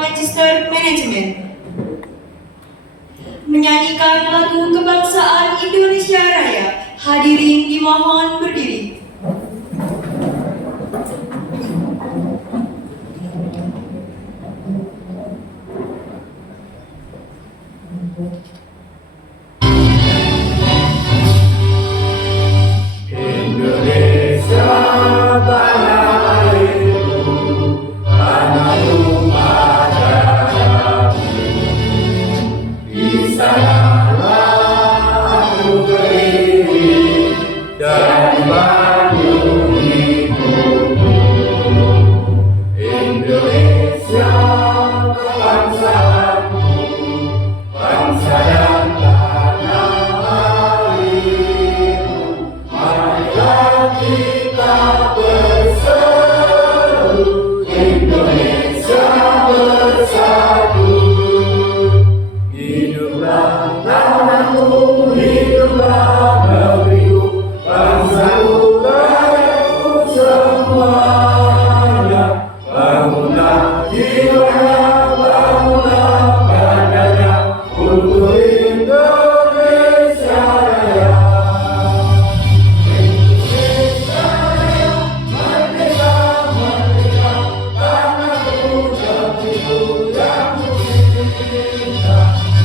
Magister Manajemen. Menyanyikan lagu kebangsaan Indonesia Raya. Hadirin dimohon berdiri. Indonesia tanah airku, tanah rumah darahku. Di sanalah aku berdiri dan bangun ibuku. Indonesia bangsaku, bangsa dan tanah airku. Marilah kita berseru, Indonesia bersatu. Hiduplah tanahku, hiduplah negeriku, bangsaku, rakyatku semuanya. Bangunlah jiwanya, bangunlah badannya untuk Indonesia Raya. Indonesia Raya, merdeka, merdeka, tanahku, negeriku yang kucinta.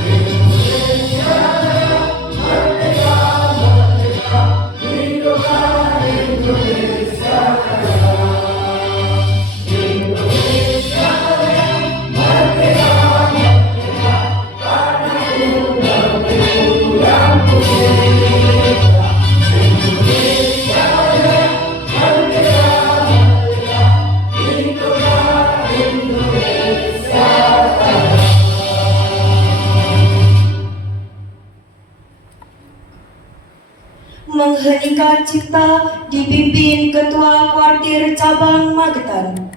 Indonesia Raya, merdeka, merdeka, hiduplah Indonesia Raya. Indonesia Raya, merdeka, merdeka, tanahku, negeriku yang kucinta. Indonesia Raya, merdeka, merdeka, hiduplah Indonesia Raya. Mengheningkan cipta dipimpin Ketua Kuartir Cabang Magetan.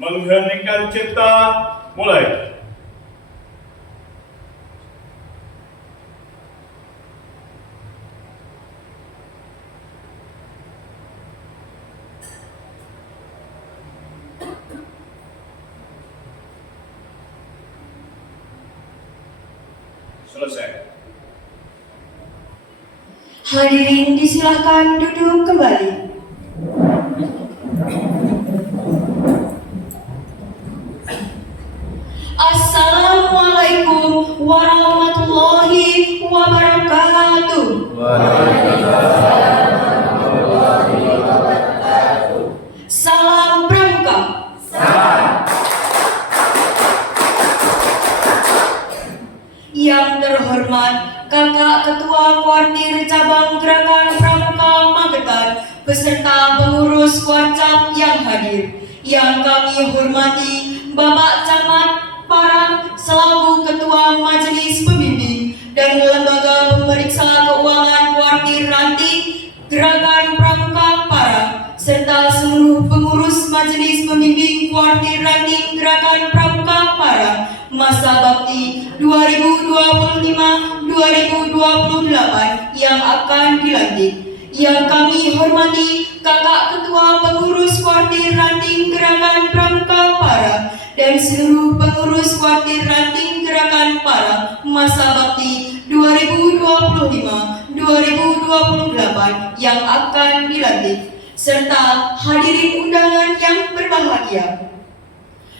Mengheningkan cipta, mulai. Selesai. Hadirin disilahkan duduk kembali. Assalamualaikum warahmatullahi wabarakatuh. Salam Pramuka. Yang terhormat Kakak Ketua Kuartir Cabang Gerakan Pramuka Magetan beserta pengurus Kuarcap yang hadir. Yang kami hormati Bapak Camat Parang selaku Ketua Majelis Pembimbing dan Lembaga Pemeriksa Keuangan Kuartir Ranting Gerakan Pramuka Parang serta seluruh pengurus Majelis Pembimbing Kuartir Ranting Gerakan Pramuka Parang masa bakti 2025-2028 yang akan dilantik. Yang kami hormati Kakak Ketua Pengurus Kuartir Ranting Gerakan Pramuka Parang dan seluruh pengurus Kuartir Ranting Gerakan Parang masa bakti 2025-2028 yang akan dilantik, serta hadirin undangan yang berbahagia.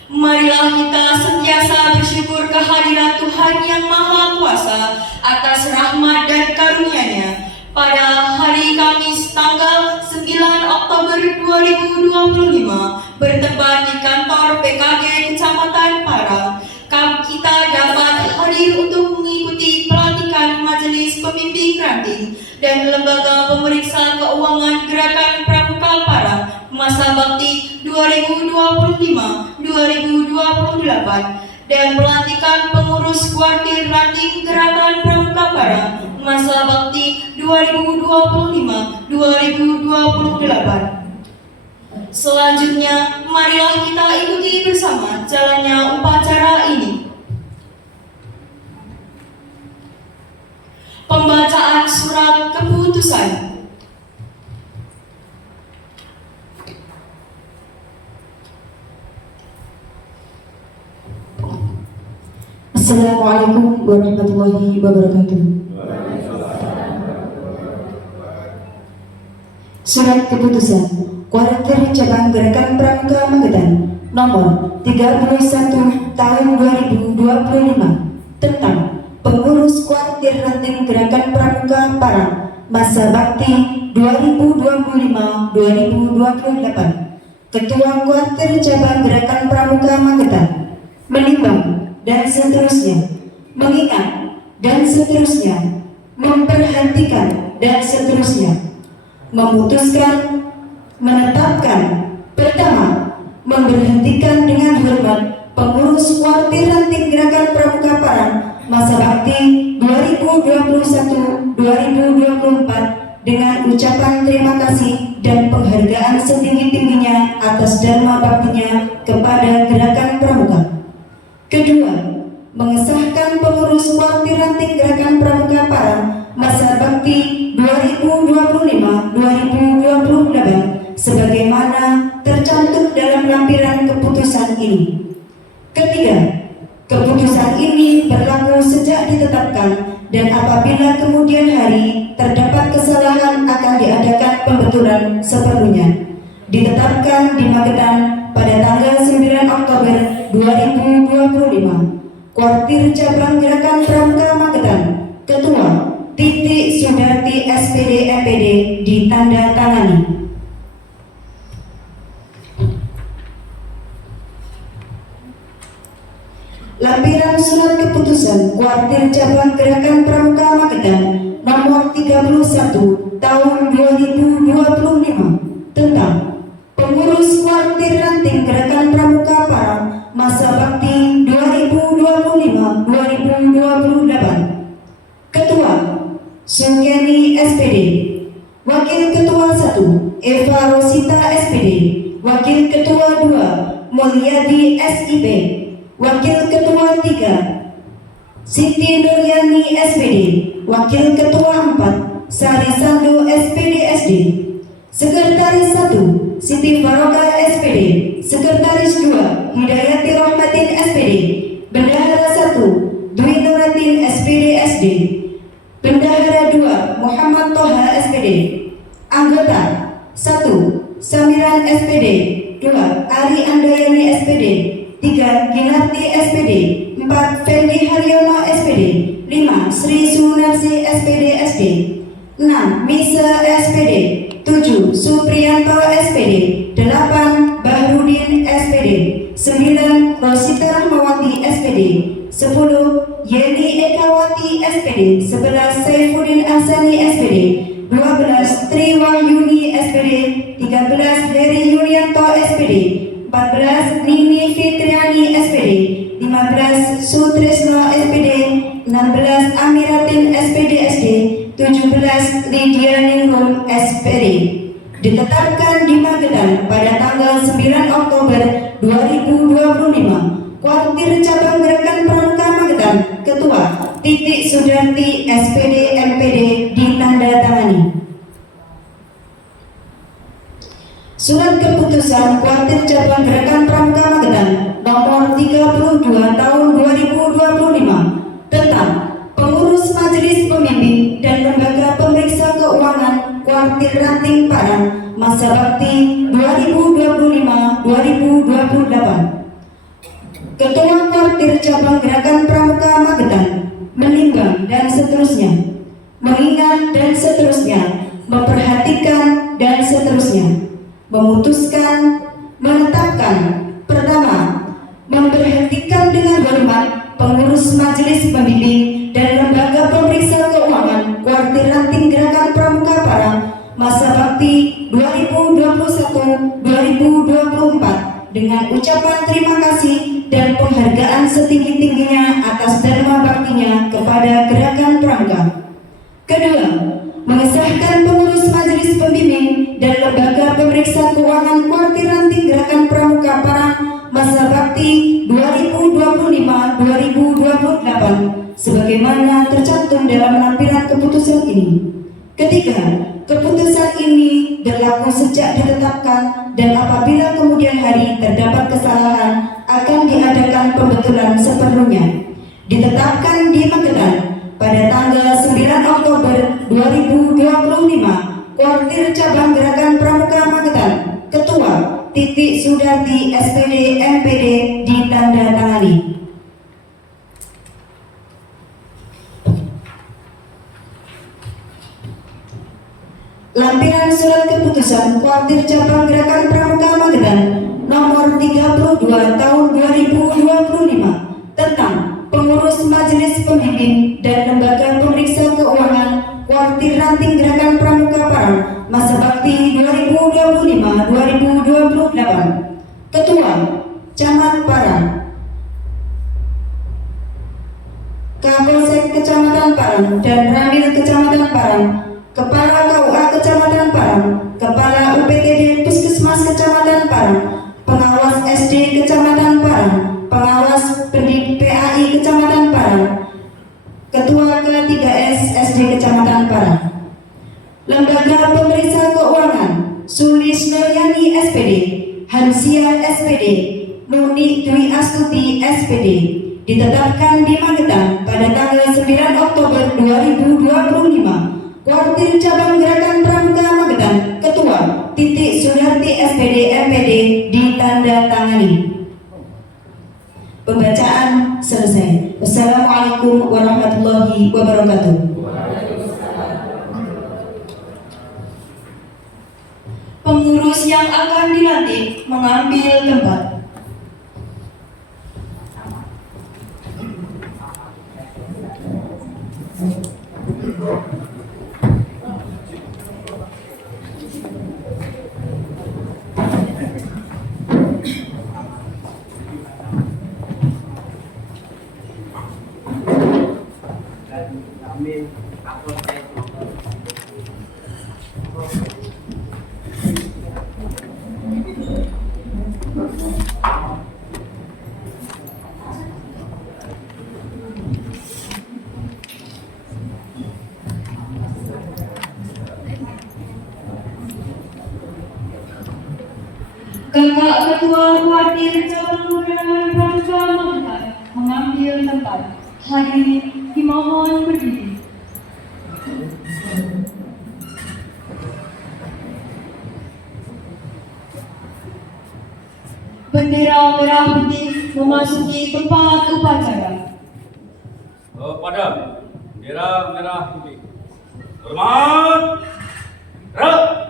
Marilah kita sentiasa bersyukur kehadiran Tuhan Yang Maha Kuasa atas rahmat dan karunia-Nya. Pada hari Kamis tanggal 9 Oktober 2025 bertempat di kantor PKG Kecamatan Parang, kita dapat hadir untuk mengikuti pelantikan Majelis Pembimbing Ranting dan Lembaga Pemeriksa Keuangan Gerakan Pramuka Parang masa bakti 2025-2028 dan pelantikan pengurus Kuartir Ranting Gerakan Pramuka Parang masa bakti 2025-2028. Selanjutnya, marilah kita ikuti bersama jalannya upacara ini. Pembacaan surat keputusan. Assalamualaikum warahmatullahi wabarakatuh. Surat Keputusan Kuartir Cabang Gerakan Pramuka Magetan nomor 31 tahun 2025 tentang pengurus Kuartir Ranting Gerakan Pramuka Parang masa bakti 2025-2028. Ketua Kuartir Cabang Gerakan Pramuka Magetan menimbang dan seterusnya, mengingat dan seterusnya, memperhatikan dan seterusnya, memutuskan, menetapkan. Pertama, memberhentikan dengan hormat pengurus Kuartir Ranting Gerakan Pramuka Parang masa bakti 2021-2024 dengan ucapan terima kasih dan penghargaan setinggi-tingginya atas dharma baktinya kepada Gerakan Pramuka. Kedua, mengesahkan pengurus Kuartir Ranting Gerakan Pramuka Parang masa bakti 2025-2028 sebagaimana tercantum dalam lampiran keputusan ini. Ketiga, keputusan ini berlaku sejak ditetapkan dan apabila kemudian hari terdapat kesalahan akan diadakan pembetulan sepenuhnya. Ditetapkan di Magetan pada tanggal 9 Oktober 2025. Kuartir Cabang Gerakan Pramuka Magetan, Ketua Titik Sudarti SPD MPD ditandatangani. Lampiran Surat Keputusan Kuartir Cabang Gerakan Pramuka Magetan nomor 31 tahun 2025 tentang pengurus Kuartir Ranting Gerakan Pramuka Parang masa bakti 2025-2028. Ketua Sungkeni SPD, Wakil Ketua 1 Eva Rosita SPD, Wakil Ketua 2 Mulyadi SIP, Wakil Ketua 3 Siti Nuryani SPD, Wakil Ketua 4 Sari Sandu SPD SD, Sekretaris 1 Siti Faroka SPD, Sekretaris 2 Hidayati Rahmatin SPD, Bendahara 1 Dwi Nuratin SPD SD, Bendahara 2 Muhammad Toha SPD. Anggota 1 Samiran SPD, 2 Ari Andayani SPD, 3 Ginarti SPD, 4 Fendi Haryono SPD, 5 Sri Sunarsi SPD SD, 6 Misa SPD, 7 Supriyanto SPD, 8 Bahrudin SPD, 9 Rosita Rahmawati SPD, 10 Yeni Ekawati SPD, 11 Saifuddin Ahsani SPD, 12 Tri Wahyuni SPD, 13 Heri Yuryanto SPD, 14 Nini Fitriani SPD, 15 Sutrisno SPD, 16 Amiratin SPD SD, 17 Lydia Ningrum SPD. Ditetapkan di Magetan pada tanggal 9 Oktober 2025. Kuartir Cabang Gerakan Pramuka Magetan, Ketua Titik Sudarti SPD MPD ditandatangani. Surat Keputusan Kuartir Cabang Gerakan Pramuka Magetan nomor 32 tahun 2025 tentang pengurus Majelis Pembimbing dan Lembaga Pemeriksa Keuangan Kuartir Ranting Parang masa bakti 2025-2028. Ketua Kuartir Cabang Gerakan Pramuka Magetan menimbang dan seterusnya, mengingat dan seterusnya, memperhatikan dan seterusnya, memutuskan, menetapkan. Pertama, memberhentikan dengan hormat pengurus Majelis Pembimbing dan Lembaga Pemeriksa Keuangan Kuartir Ranting Gerakan Pramuka Parang masa bakti 2021-2024 dengan ucapan terima kasih dan penghargaan setinggi-tingginya atas dharma baktinya kepada Gerakan Pramuka. Kedua, mengesahkan pengurus Majelis Pembimbing dan Lembaga Pemeriksa Keuangan Kuartir Ranting Gerakan Pramuka Parang masa bakti 2025-2028 sebagaimana tercantum dalam lampiran keputusan ini. Ketiga, keputusan ini berlaku sejak ditetapkan dan apabila kemudian hari terdapat kesalahan akan diadakan pembetulan sepenuhnya. ditetapkan di Magetan pada tanggal 9 Oktober 2025. Kuartir Cabang Gerakan Pramuka Magetan, Ketua Titik Sudarti SPD MPD ditandatangani. Lampiran surat keputusan Kuartir Cabang Gerakan Pramuka Magetan nomor 32 tahun 2025 tentang pengurus Majelis Pembimbing dan Lembaga Pemeriksa Keuangan Kuartir Ranting Gerakan Pramuka Parang masa bakti 2025-2028. Ketua Camat Parang, Kapolsek Kecamatan Parang dan Ramil Kecamatan Parang, Kepala KUA Kecamatan Parang, Kepala UPTD Puskesmas Kecamatan Parang, Pengawas SD Kecamatan Parang, Pengawas Pendidik PAI Kecamatan Parang, Ketua K3S SD Kecamatan Parang. Lembaga Pemeriksa Keuangan Sulis Noryani SPD, Hansia SPD, Nuni Dwi Astuti SPD ditetapkan di Magetan pada tanggal 9 Oktober 2025. Kuartir Cabang Gerakan Pramuka Magetan, Ketua Titik Sudarti SPD MPD ditandatangani. Pembacaan selesai. Wassalamualaikum warahmatullahi wabarakatuh. Pengurus yang akan dilantik mengambil tempat. Kakak Ketua Kuartir Cabang Gerakan Pramuka Magetan mengambil tempat. Hadirin dimohon berdiri. Bendera merah putih memasuki tempat upacara. Pada bendera merah putih. Hormat. Gerak.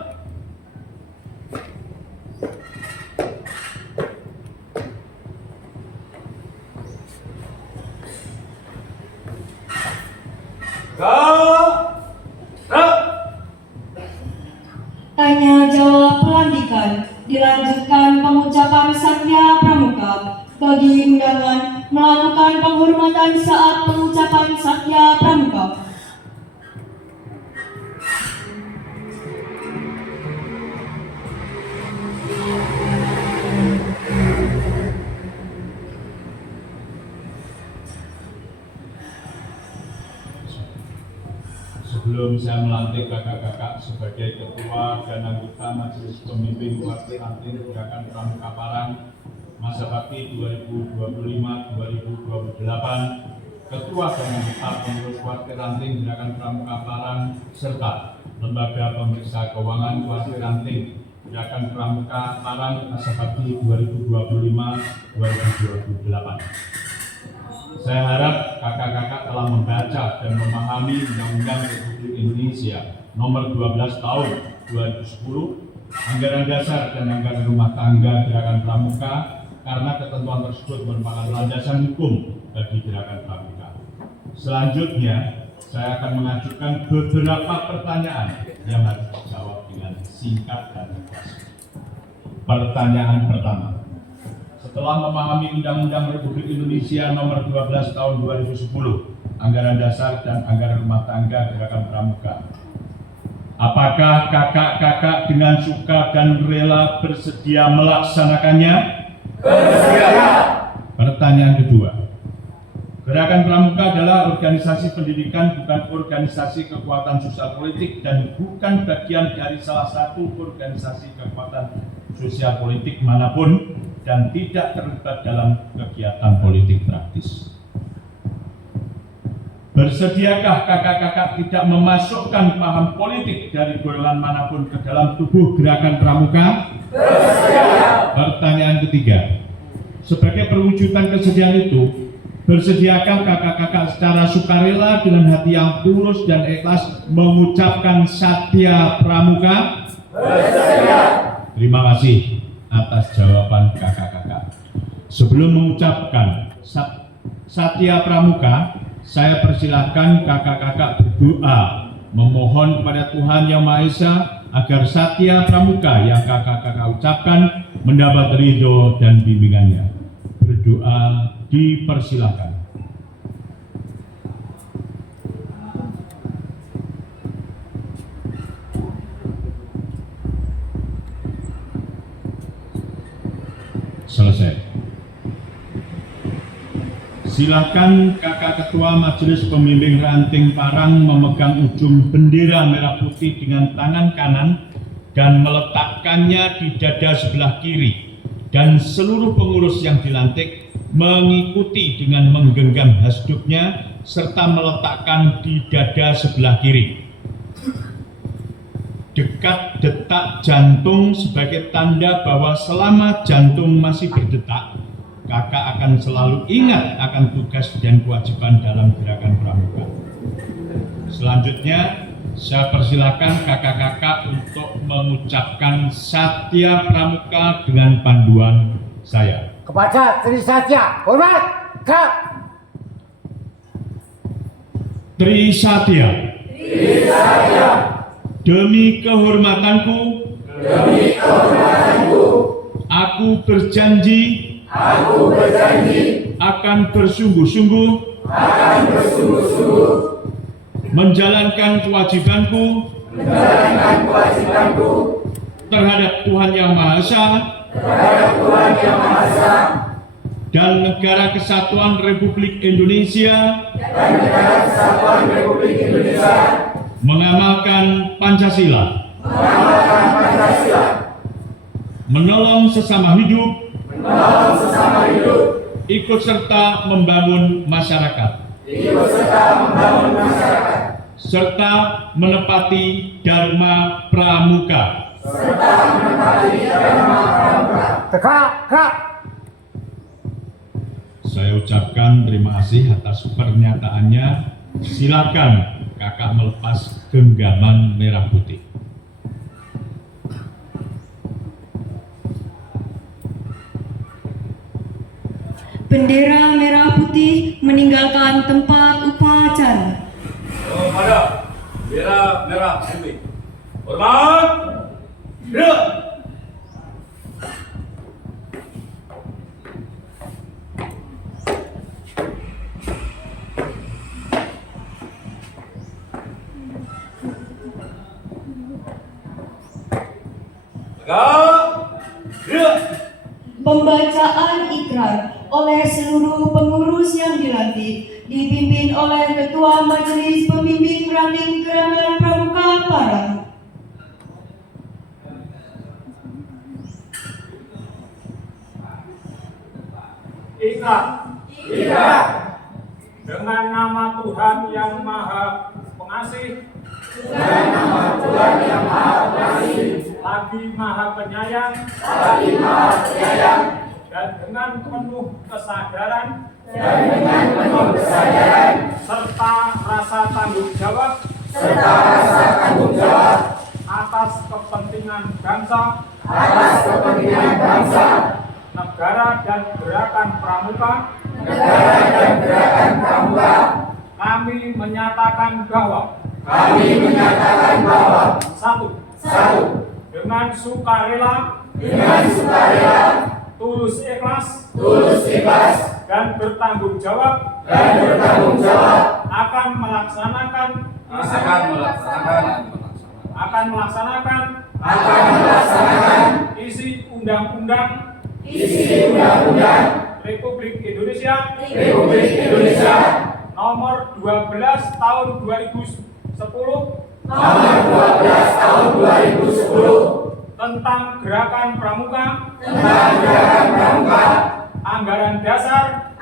Tanya jawab pelantikan dilanjutkan pengucapan Satya Pramuka. Bagi undangan melakukan penghormatan saat pengucapan Satya Pramuka. Sebelum saya melantik kakak-kakak sebagai ketua dan anggota Majelis Pemimpin Kuartir Ranting Gerakan Pramuka Parang masa bakti 2025-2028, ketua dan anggota pengurus Kuartir Ranting Gerakan Pramuka Parang serta Lembaga Pemeriksa Keuangan Kuartir Ranting Gerakan Pramuka Parang masa bakti 2025-2028. Saya harap kakak-kakak telah membaca dan memahami Undang-Undang Republik Indonesia Nomor 12 Tahun 2010, Anggaran Dasar dan Anggaran Rumah Tangga Gerakan Pramuka, karena ketentuan tersebut merupakan landasan hukum bagi Gerakan Pramuka. Selanjutnya, saya akan mengajukan beberapa pertanyaan yang harus dijawab dengan singkat dan tegas. Pertanyaan pertama. Setelah memahami Undang-Undang Republik Indonesia Nomor 12 Tahun 2010, Anggaran Dasar dan Anggaran Rumah Tangga Gerakan Pramuka, apakah kakak-kakak dengan suka dan rela bersedia melaksanakannya? Bersedia. Pertanyaan kedua. Gerakan Pramuka adalah organisasi pendidikan, bukan organisasi kekuatan sosial politik dan bukan bagian dari salah satu organisasi kekuatan sosial politik manapun dan tidak terlibat dalam kegiatan politik praktis. Bersediakah kakak-kakak tidak memasukkan paham politik dari golongan manapun ke dalam tubuh gerakan pramuka? Bersedia. Pertanyaan ketiga, sebagai perwujudan kesediaan itu, bersediakah kakak-kakak secara sukarela dengan hati yang tulus dan ikhlas mengucapkan Satya Pramuka? Bersedia. Terima kasih atas jawaban kakak-kakak. Sebelum mengucapkan Satya Pramuka, saya persilahkan kakak-kakak berdoa memohon kepada Tuhan Yang Maha Esa agar Satya Pramuka yang kakak-kakak ucapkan mendapat ridho dan bimbingannya. Berdoa dipersilahkan. Selesai. Silakan kakak ketua Majelis Pembimbing Ranting Parang memegang ujung bendera merah putih dengan tangan kanan dan meletakkannya di dada sebelah kiri, dan seluruh pengurus yang dilantik mengikuti dengan menggenggam hasduknya serta meletakkan di dada sebelah kiri. Dekat detak jantung sebagai tanda bahwa selama jantung masih berdetak, kakak akan selalu ingat akan tugas dan kewajiban dalam gerakan pramuka. Selanjutnya, saya persilakan kakak-kakak untuk mengucapkan Satya Pramuka dengan panduan saya. Kepada Tri Satya, hormat, Kak. Tri Satya. Tri Satya. Demi kehormatanku. Demi kehormatanku. Aku berjanji. Aku berjanji Akan bersungguh-sungguh. akan bersungguh-sungguh Menjalankan kewajibanku. menjalankan kewajibanku Terhadap Tuhan Yang Maha Esa. terhadap Tuhan Yang Maha Esa Dan Negara Kesatuan Republik Indonesia. dan Negara Kesatuan Republik Indonesia, Mengamalkan Pancasila. mengamalkan Pancasila, Menolong sesama hidup. menolong sesama hidup, Ikut serta membangun masyarakat. ikut serta membangun masyarakat, Serta menepati Dharma Pramuka. serta menepati dharma pramuka. Tegak, Kak. Saya ucapkan terima kasih atas pernyataannya. Silakan kakak melepas genggaman merah putih. Bendera merah putih meninggalkan tempat upacara. Kepada bendera merah putih. Hormat. Gerak. Tegak. Gerak. Pembacaan ikrar oleh seluruh pengurus yang dilantik dipimpin oleh Ketua Majelis Pembimbing Ranting Gerakan Pramuka Parang. Ikrar Ikrar dengan nama Tuhan Yang Maha Pengasih, dengan nama Tuhan Yang Maha Pengasih, lagi Maha Penyayang, lagi Maha Penyayang, dan dengan penuh kesadaran dan dengan penuh kesadaran serta rasa tanggung jawab serta rasa tanggung jawab atas kepentingan bangsa, atas kepentingan bangsa, negara dan gerakan pramuka, negara dan gerakan pramuka, kami menyatakan bahwa kami menyatakan bahwa satu, dengan sukarela, tulus ikhlas, dan bertanggung jawab akan melaksanakan isi undang-undang Republik Indonesia nomor 12 tahun 2010 tentang gerakan pramuka, anggaran dasar,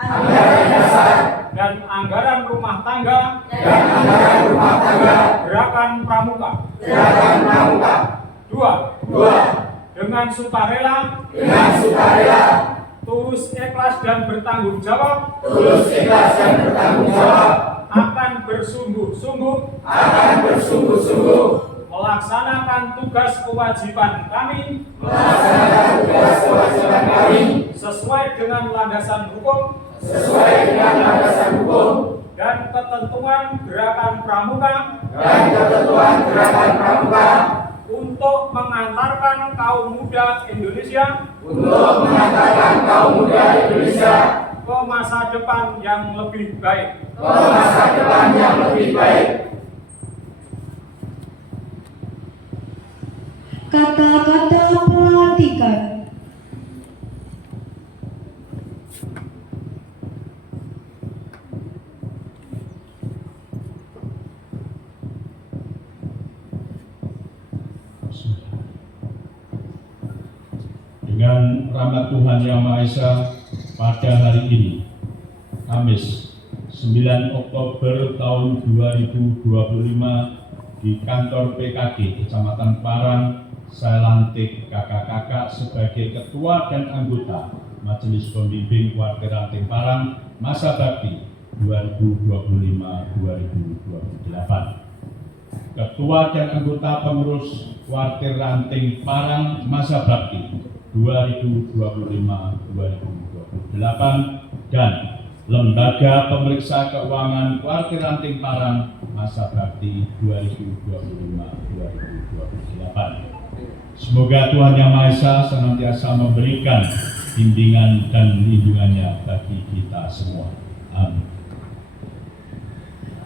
dan anggaran rumah tangga dan anggaran rumah tangga Gerakan Pramuka. Gerakan Pramuka. 2. Dengan sukarela, tulus ikhlas dan bertanggung jawab, akan bersungguh-sungguh melaksanakan tugas kewajiban kami sesuai dengan landasan hukum dan ketentuan Gerakan Pramuka untuk mengantarkan kaum muda Indonesia ke masa depan yang lebih baik. Kata-kata pelantikan. Dengan rahmat Tuhan Yang Maha Esa, pada hari ini, Kamis 9 Oktober tahun 2025, di kantor PKG Kecamatan Parang, saya lantik kakak-kakak sebagai ketua dan anggota Majelis Pembimbing Warga Ranting Parang masa bakti 2025-2028. Ketua dan anggota pengurus Warga Ranting Parang masa bakti 2025-2028 dan Lembaga Pemeriksa Keuangan Warga Ranting Parang masa bakti 2025-2028. Semoga Tuhan Yang Maha Esa senantiasa memberikan bimbingan dan lindungannya bagi kita semua. Amin.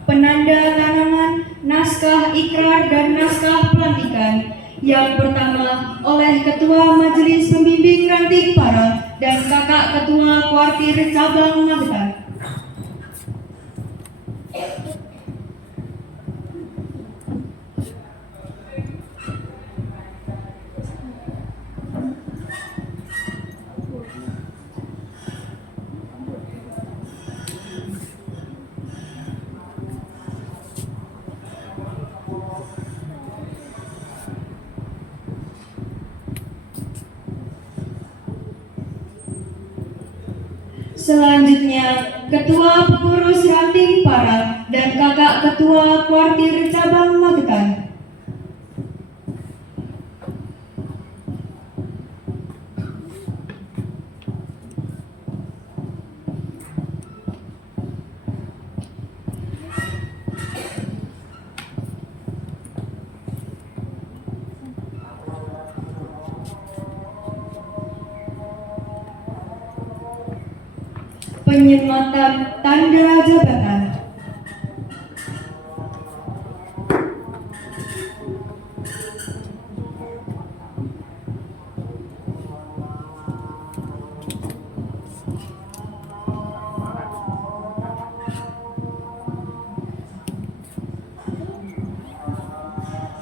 Penanda tanganan naskah ikrar dan naskah pelantikan. Yang pertama oleh Ketua Majelis Pembimbing Ranting Parang dan Kakak Ketua Kuartir Cabang Magetan. Selanjutnya, Ketua Pengurus Ranting Parang dan Kakak Ketua Kuartir Cabang Magetan. Penyematan tanda jabatan.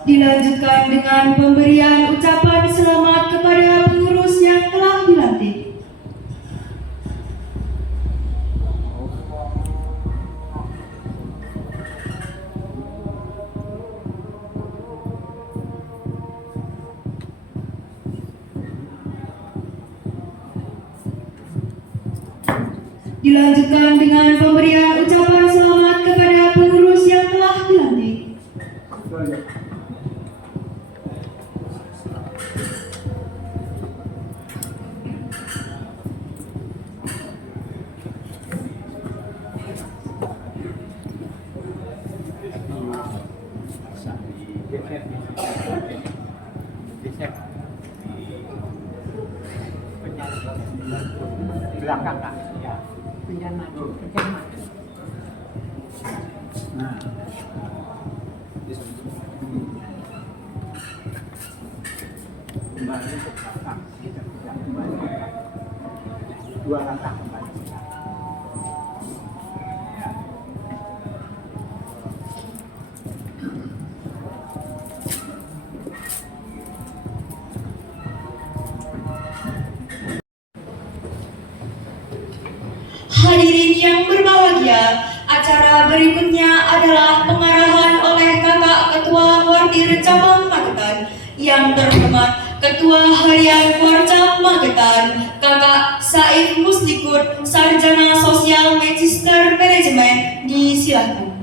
Dilanjutkan dengan pemberian ucapan selamat kepada pengurus yang telah dilantik. Dilanjutkan dengan pemberian ucapan selamat kepada pengurus yang telah dilantik. Belakang Kak. Ya. Pindah maju. Nah. Kembali ke belakang. Kita kembali. 2 langkah kembali. Hadirin yang berbahagia, Acara berikutnya adalah pengarahan oleh Kakak Ketua Wartir Cabang Magetan yang terhormat Ketua Harian Warcap Magetan, Kakak Saif Muslikut, Sarjana Sosial Magister Manajemen, disilakan.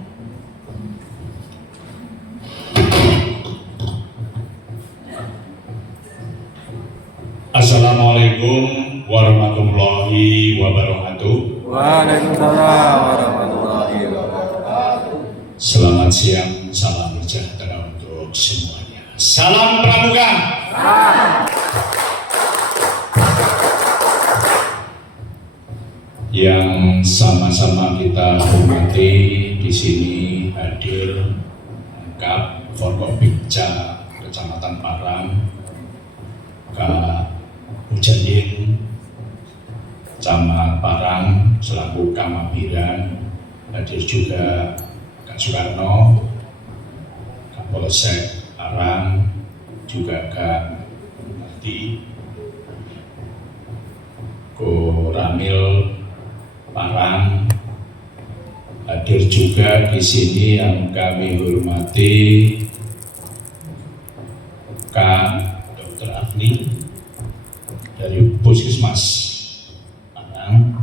Assalamualaikum warahmatullahi wabarakatuh. Waalaikumsalam warahmatullahi wabarakatuh. Selamat siang, salam sejahtera untuk semuanya. Salam Pramuka. Yang sama-sama kita hormati di sini hadir lengkap Forkopimda Kecamatan Parang, Kak Mujadin, Camat Parang selaku Kamabiran, hadir juga Kak Soekarno, Kak Polsek Parang, juga Kak Marti, Ko Ramil Parang, hadir juga di sini yang kami hormati Kak Dr. Agni dari Puskesmas Parang,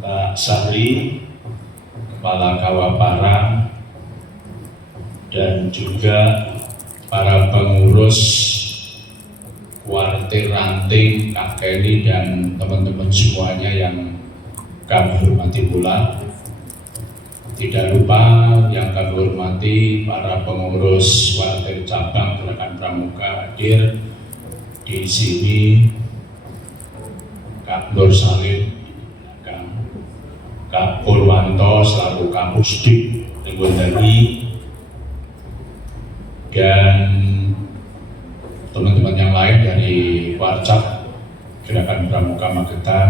Pak Sahri, Kepala Kawah Parang, dan juga para pengurus Wartir Ranting, Kak Kelly, dan teman-teman semuanya yang kami hormati pula. Tidak lupa yang kami hormati para pengurus Wartir Cabang Gerakan Pramuka hadir di sini, Kak Nur Salim, Kak Purwanto selaku Kak Musdik Tenggontani, dan teman-teman yang lain dari Warcap Gerakan Pramuka Magetan.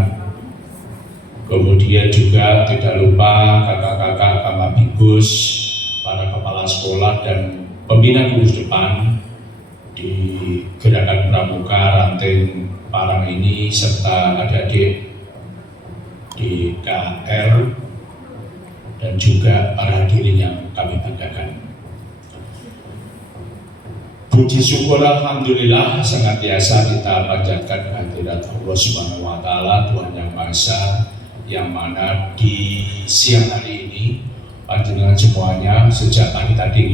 Kemudian juga tidak lupa kakak-kakak Kamabigus, para kepala sekolah dan pembina gugus depan di Gerakan Pramuka Ranting Parang ini, serta adik-adik di KR dan juga para hadirin yang kami banggakan. Puji syukur alhamdulillah senantiasa kita panjatkan kehadirat Allah Subhanahu wa taala, Tuhan yang Maha Esa, yang mana di siang hari ini panjenengan semuanya sejak pagi tadi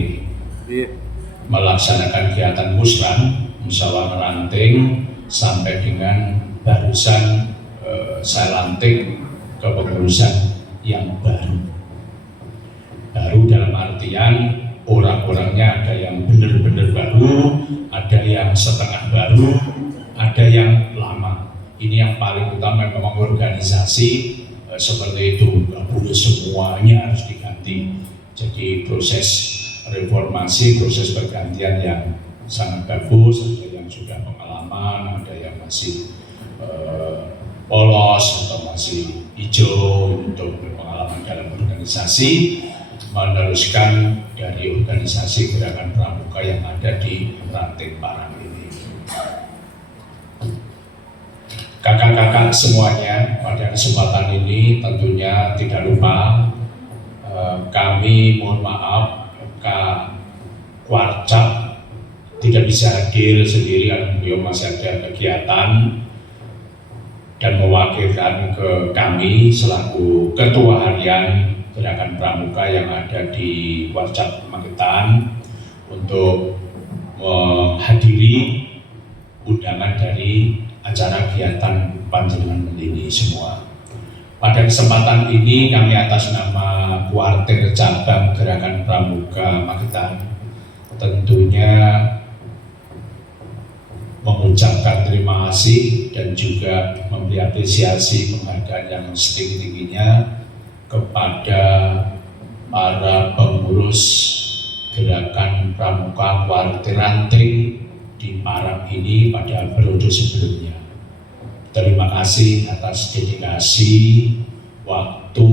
melaksanakan kegiatan musyawarah ranting sampai dengan barusan saya lantik kepengurusan yang baru dalam artian orang-orangnya ada yang benar-benar baru, ada yang setengah baru, ada yang lama. Ini yang paling utama memang organisasi seperti itu, nggak boleh semuanya harus diganti. Jadi proses reformasi, proses pergantian yang sangat bagus, ada yang sudah pengalaman, ada yang masih polos atau masih hijau untuk berpengalaman dalam organisasi, meneruskan dari organisasi Gerakan Pramuka yang ada di Ranting Parang ini. Kakak-kakak semuanya, pada kesempatan ini tentunya tidak lupa kami mohon maaf Kak Warcap tidak bisa hadir sendiri karena beliau masih ada kegiatan, dan mewakilkan ke kami selaku Ketua Harian Gerakan Pramuka yang ada di Warcap Magetan untuk menghadiri undangan dari acara kegiatan panjenengan ini semua. Pada kesempatan ini kami atas nama Wartir Cabang Gerakan Pramuka Magetan tentunya mengucapkan terima kasih dan juga memberi apresiasi penghargaan yang setinggi-tingginya kepada para pengurus Gerakan Pramuka Wartir Ranting di Parang ini pada periode sebelumnya. Terima kasih atas dedikasi, waktu,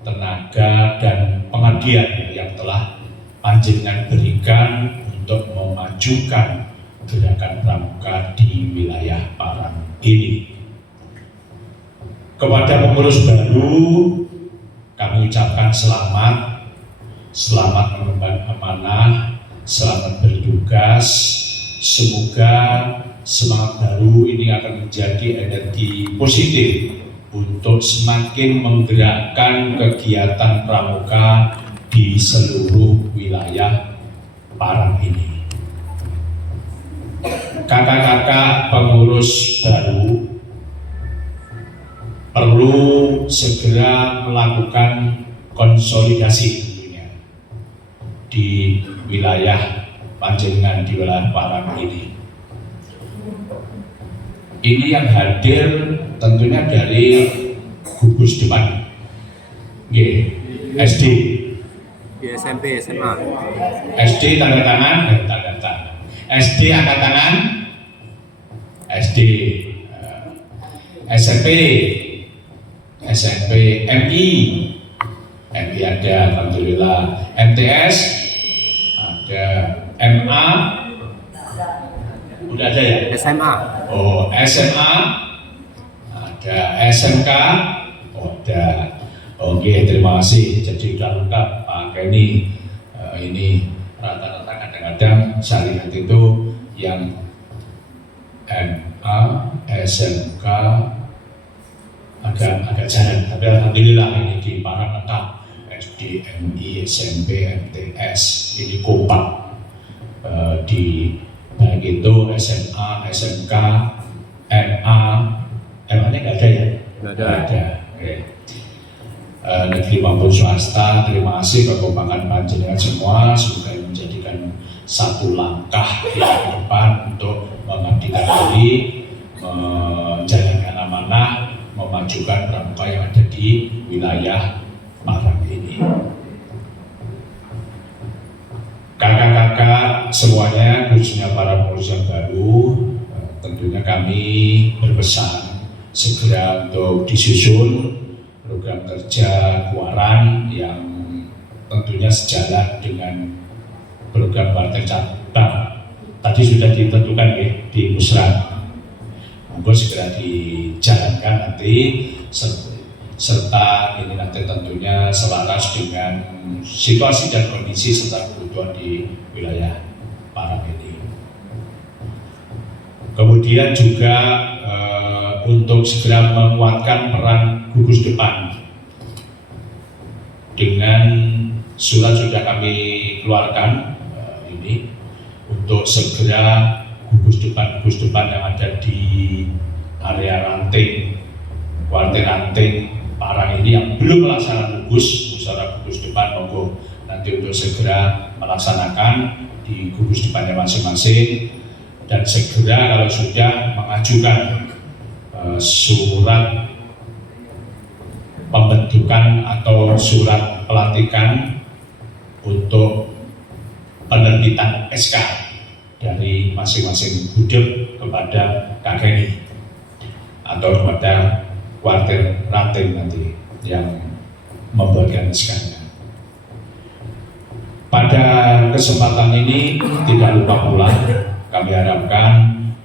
tenaga, dan pengabdian yang telah panjenengan berikan untuk memajukan Gerakan Pramuka di wilayah Parang ini. Kepada pengurus baru, kami ucapkan selamat mengemban amanah, selamat bertugas. Semoga semangat baru ini akan menjadi energi positif untuk semakin menggerakkan kegiatan pramuka di seluruh wilayah Parang ini. Kakak-kakak pengurus baru perlu segera melakukan konsolidasi tentunya di wilayah panjenengan, di wilayah Parang ini. Ini yang hadir tentunya dari gugus depan, SD, SMP, SMA. SD tanda tangan, SD angkat tangan, SD, SMP, MI ada, alhamdulillah, MTS ada, MA udah ada ya? SMA. Oh, SMA ada, SMK ada. Oke, terima kasih. Jadi sudah lengkap Pak Kenny. Ini rata-rata kadang-kadang saya lihat itu yang MA, SMK agak jarang, tapi alhamdulillah ini di Parang lengkap. SD, MI, SMP, MTS ini kompak. Di baik itu SMA, SMK, MA, MA-nya nggak ada ya? Nggak ada. Oke. Negeri maupun swasta, terima kasih kekompangan panjenengan semua. Semoga menjadikan satu langkah di depan untuk mengabdikan diri, menjalankan amanah, memajukan pramuka yang ada di wilayah Parang ini. Kakak-kakak semuanya, khususnya para pengurus yang baru, tentunya kami berpesan segera untuk disusun program kerja Kuaran yang tentunya sejalan dengan program partai cabang. Tadi sudah ditentukan ya di Musrah. Monggo segera dijalankan nanti serta ini nanti tentunya selaras dengan situasi dan kondisi serta kebutuhan di wilayah Parang ini. Kemudian juga untuk segera menguatkan peran gugus depan dengan surat sudah kami keluarkan ini untuk segera gugus depan yang ada di area ranting, kuartir ranting Parang ini yang belum melaksanakan musyawarah gugus depan, monggo nanti untuk segera melaksanakan di gugus depannya masing-masing dan segera kalau sudah mengajukan surat pembentukan atau surat pelantikan untuk penerbitan SK dari masing-masing gudeg kepada Kak Kenny atau kepada kuartir ranting nanti yang membuatkan SK-nya. Pada kesempatan ini tidak lupa pula kami harapkan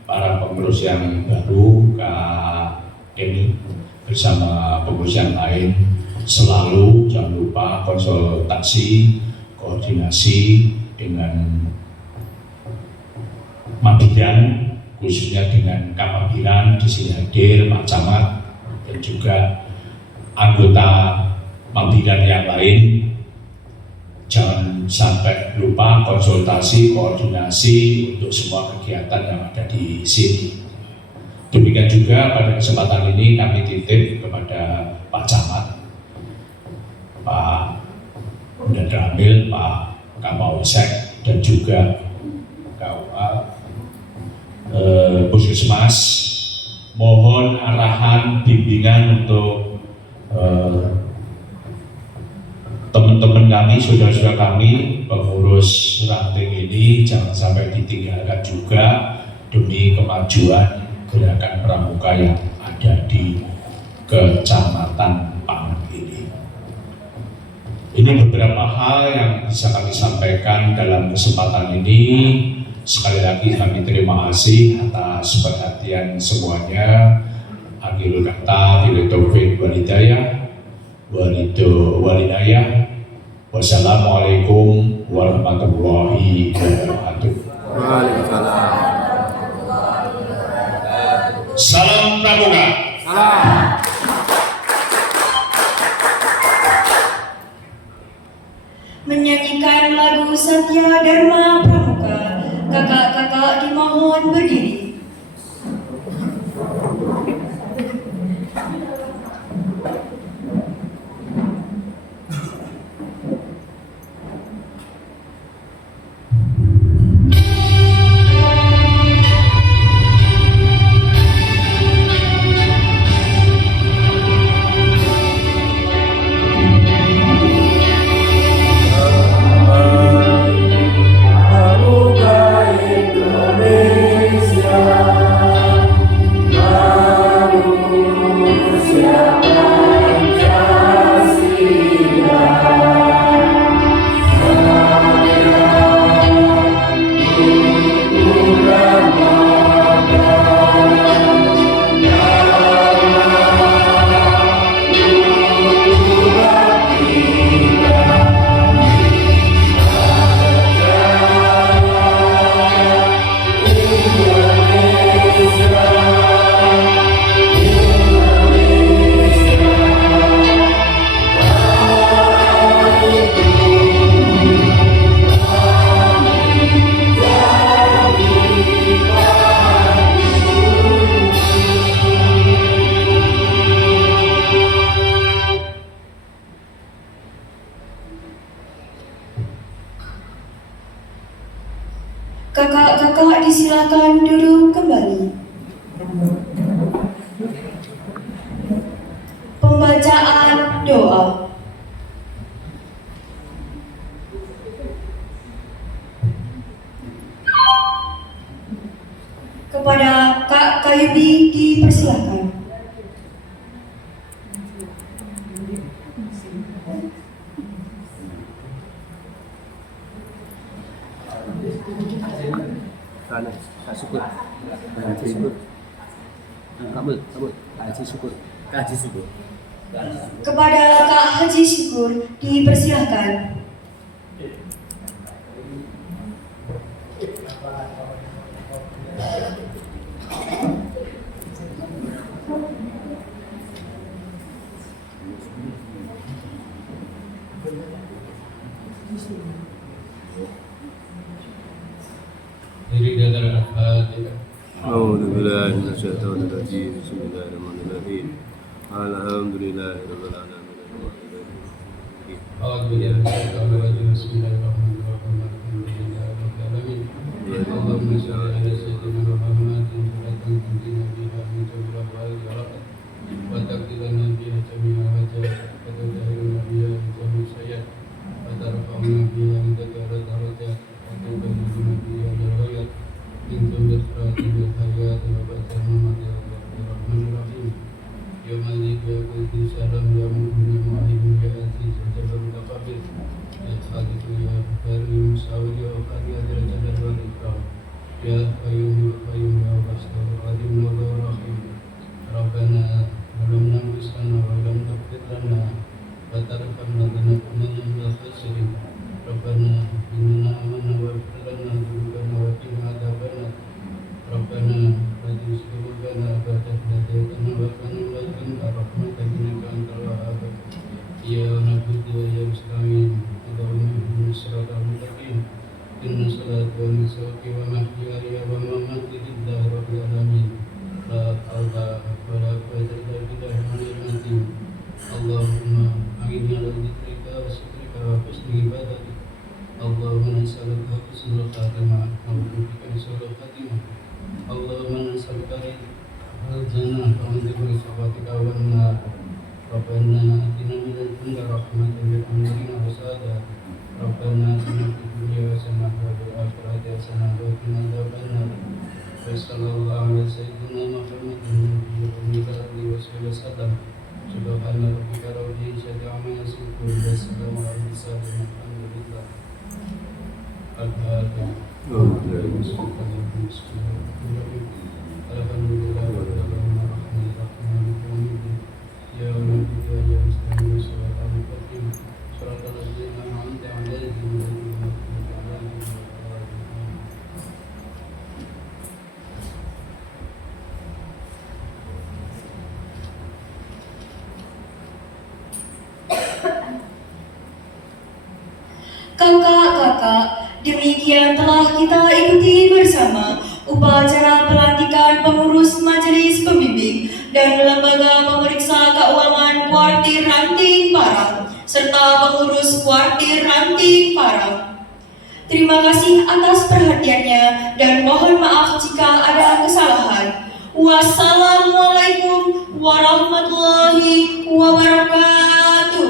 para pengurus yang baru Kak Kenny bersama pengurus yang lain selalu jangan lupa konsultasi, koordinasi dengan Mabiran, khususnya dengan Kamabiran di sini hadir Pak Camat dan juga anggota Mabiran yang lain. Jangan sampai lupa konsultasi, koordinasi untuk semua kegiatan yang ada di sini. Demikian juga pada kesempatan ini kami titip kepada Pak Camat, Pak Ramil, Pak Kapolsek dan juga KUA Puskesmas, mohon arahan bimbingan untuk teman-teman kami, saudara-saudara kami, pengurus ranting ini jangan sampai ditinggalkan juga demi kemajuan gerakan pramuka yang ada di Kecamatan Parang ini. Ini beberapa hal yang bisa kami sampaikan dalam kesempatan ini. Sekali lagi kami terima kasih atas perhatian semuanya. Akhirul kata, bila taufik wal hidayah. walidayah. Wassalamualaikum warahmatullahi wabarakatuh. Waalaikumsalam. Salam Pramuka. Salam. Menyanyikan lagu Satya Dharma Pramuka, kakak-kakak dimohon berdiri. Kakak-kakak disilakan duduk kembali. Pembacaan doa. Kepada Kak Kayubi dipersilakan. Sana, Kak Syukur. Kak Syukur. Kabut. Kak Haji Syukur. Kak Haji Syukur. Kepada Kak Haji Syukur dipersilakan. Diri di antara Al-Fatihah. A'udzu billahi minasyaitonir rajim. Bismillahirrahmanirrahim. Alhamdulillahirabbil alamin. A'udzu billahi minasyaitonir rajim. Bismillahirrahmanirrahim. Alhamdulillahirabbil alamin. Allahumma shalli ala sayyidina Muhammadin wa ala sayyidina Muhammadin wa ala alihi wa taqdirana biha jami'a hajat wa tudahiruna biha jami'a sayyat wa tarfa'una biha min darajat darajat wa tubayyana biha al-ghayat min kulli khairin bil hayat wa ba'da mamati Rahmanir Rahim. Ya Malik ya Qudus salam ya Mu'min ya Mu'min ya Aziz ya Jabbar Mutaqabbil ya Khaliq ya Karim Sawir ya Qadi Adil Jannah wal Ikram ya Qayyum ya Qayyum ya Basir Alim wa Rahim. Rabbana ظلمنا أنفسنا وإن لم تغفر لنا وترحمنا لنكونن من الخاسرين. ربنا إننا آمنا واغفر لنا ذنوبنا وقنا عذاب النار. ربنا لا تزغ قلوبنا بعد إذ هديتنا وهب لنا من لدنك رحمة إنك أنت الوهاب. يا نعبد ويا نستعين اللهم اهدنا الصراط المستقيم. إن صلاتي ونسكي ومحياي ومماتي لله رب العالمين. لا حول ولا قوة إلا بالله العلي العظيم. اللهم أعني على ذكرك وشكرك وحسن عبادتك. اللهم نسألك حسن الخاتمة ونعوذ بك من سوء الخاتمة. اللهم نسألك الجنة ونعوذ بك من سخطك والنار. ربنا آتنا من لدنك رحمة وهب رشدا. ربنا آتنا في الدنيا حسنة وفي الآخرة حسنة وقنا عذاب النار. وصلى الله على سيدنا محمد النبي الأمي وسلم. سبحان ربك رب العزة عما يصفون وسلام على المرسلين والحمد لله. الفاتحة. الحمد لله رب العالمين الرحمن الرحيم مالك يوم الدين. إياك نعبد وإياك نستعين Kakak-kakak, demikian telah kita ikuti bersama upacara pelantikan pengurus majelis pembimbing dan lembaga pemeriksa keuangan kuartir Ranting Parang serta pengurus kuartir Ranting Parang. Terima kasih atas perhatiannya dan mohon maaf jika ada kesalahan. Wassalamualaikum warahmatullahi wabarakatuh.